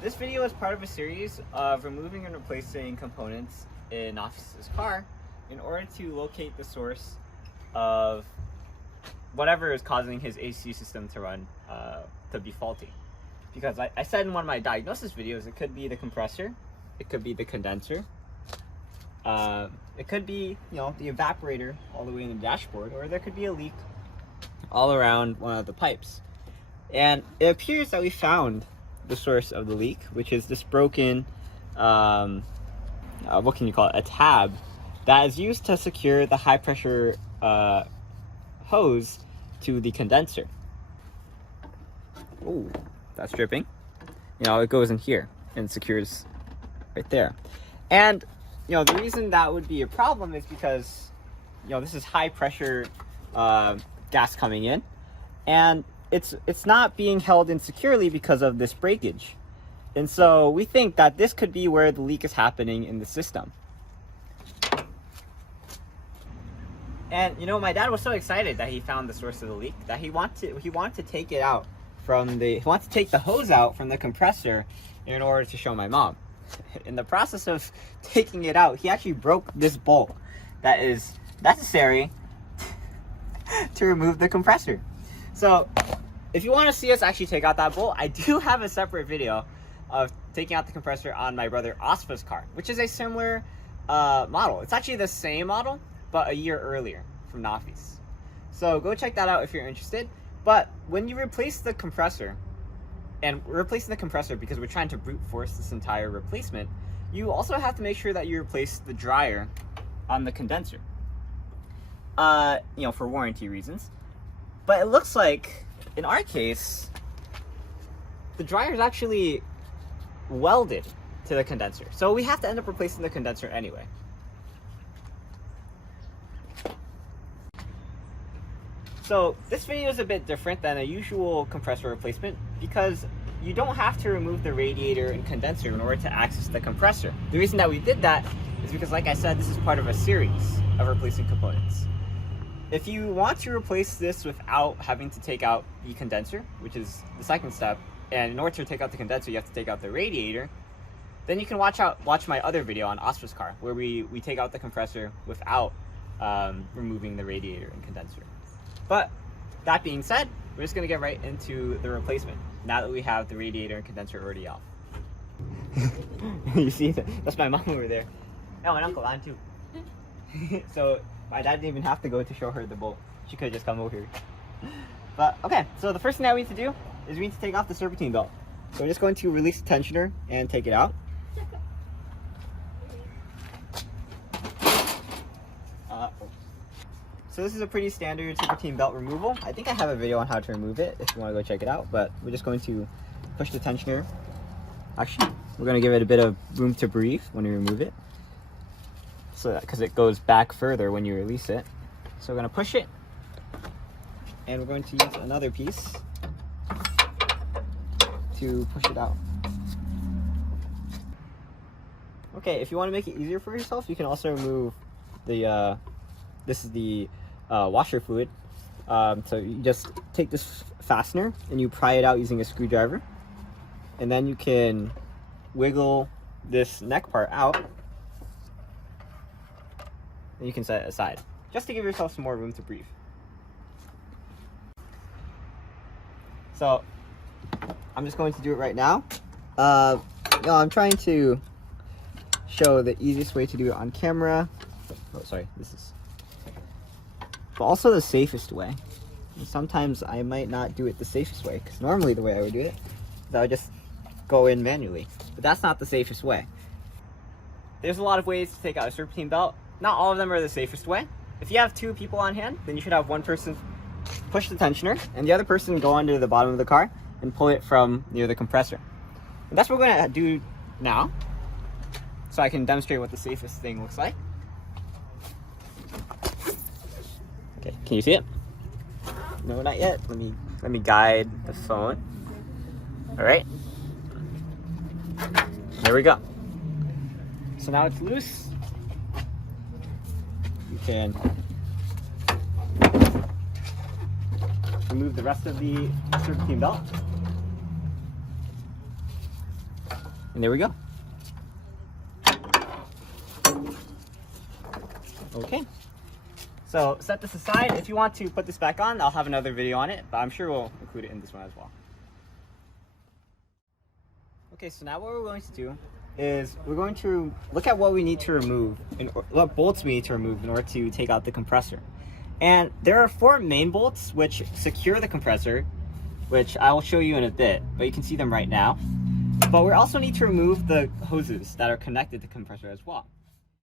This video is part of a series of removing and replacing components in Nafis' car in order to locate the source of whatever is causing his AC system to run to be faulty. Because I said in one of my diagnosis videos, it could be the compressor, it could be the condenser, it could be, the evaporator all the way in the dashboard, or there could be a leak all around one of the pipes. And it appears that we found the source of the leak, which is this broken, what can you call it, a tab that is used to secure the high pressure hose to the condenser. Oh, that's dripping. It goes in here and secures right there. And the reason that would be a problem is because this is high pressure gas coming in, and it's not being held in securely because of this breakage. And so we think that this could be where the leak is happening in the system. And my dad was so excited that he found the source of the leak that he wanted to take it out he wants to take the hose out from the compressor in order to show my mom. In the process of taking it out, he actually broke this bolt that is necessary to remove the compressor. So if you want to see us actually take out that bolt, I do have a separate video of taking out the compressor on my brother Osfa's car, which is a similar model. It's actually the same model, but a year earlier from Nafis. So go check that out if you're interested. But when you replace the compressor, and we're replacing the compressor because we're trying to brute force this entire replacement, you also have to make sure that you replace the dryer on the condenser, for warranty reasons. But it looks like, in our case, the dryer is actually welded to the condenser. So we have to end up replacing the condenser anyway. So this video is a bit different than a usual compressor replacement because you don't have to remove the radiator and condenser in order to access the compressor. The reason that we did that is because, like I said, this is part of a series of replacing components. If you want to replace this without having to take out the condenser, which is the second step, and in order to take out the condenser, you have to take out the radiator, then you can watch my other video on Osfa's car, where we take out the compressor without removing the radiator and condenser. But that being said, we're just going to get right into the replacement now that we have the radiator and condenser already off. You see, that's my mom over there. Oh, and Uncle Ann too. So my dad didn't even have to go to show her the bolt. She could have just come over here. But okay, so the first thing that we need to do is we need to take off the serpentine belt. So we're just going to release the tensioner and take it out. So this is a pretty standard serpentine belt removal. I think I have a video on how to remove it if you want to go check it out, but we're just going to push the tensioner. Actually, we're going to give it a bit of room to breathe when you remove it, so that because it goes back further when you release it. So we're going to push it, and we're going to use another piece to push it out. Okay, if you want to make it easier for yourself, you can also remove the this is the washer fluid. So you just take this fastener and you pry it out using a screwdriver, and then you can wiggle this neck part out and you can set it aside just to give yourself some more room to breathe. So I'm just going to do it right now. I'm trying to show the easiest way to do it on camera. Oh, sorry, this is, but also the safest way. And sometimes I might not do it the safest way, because normally the way I would do it is I would just go in manually, but that's not the safest way. There's a lot of ways to take out a serpentine belt. Not all of them are the safest way. If you have two people on hand, then you should have one person push the tensioner and the other person go under the bottom of the car and pull it from near the compressor. And that's what we're going to do now, so I can demonstrate what the safest thing looks like. Okay, can you see it? No, not yet. Let me guide the phone. All right. There we go. So now it's loose. You can remove the rest of the serpentine belt. And there we go. Okay. So set this aside. If you want to put this back on, I'll have another video on it, but I'm sure we'll include it in this one as well. Okay, so now what we're going to do is we're going to look at what we need to remove, what bolts we need to remove in order to take out the compressor. And there are 4 main bolts which secure the compressor, which I will show you in a bit, but you can see them right now. But we also need to remove the hoses that are connected to the compressor as well.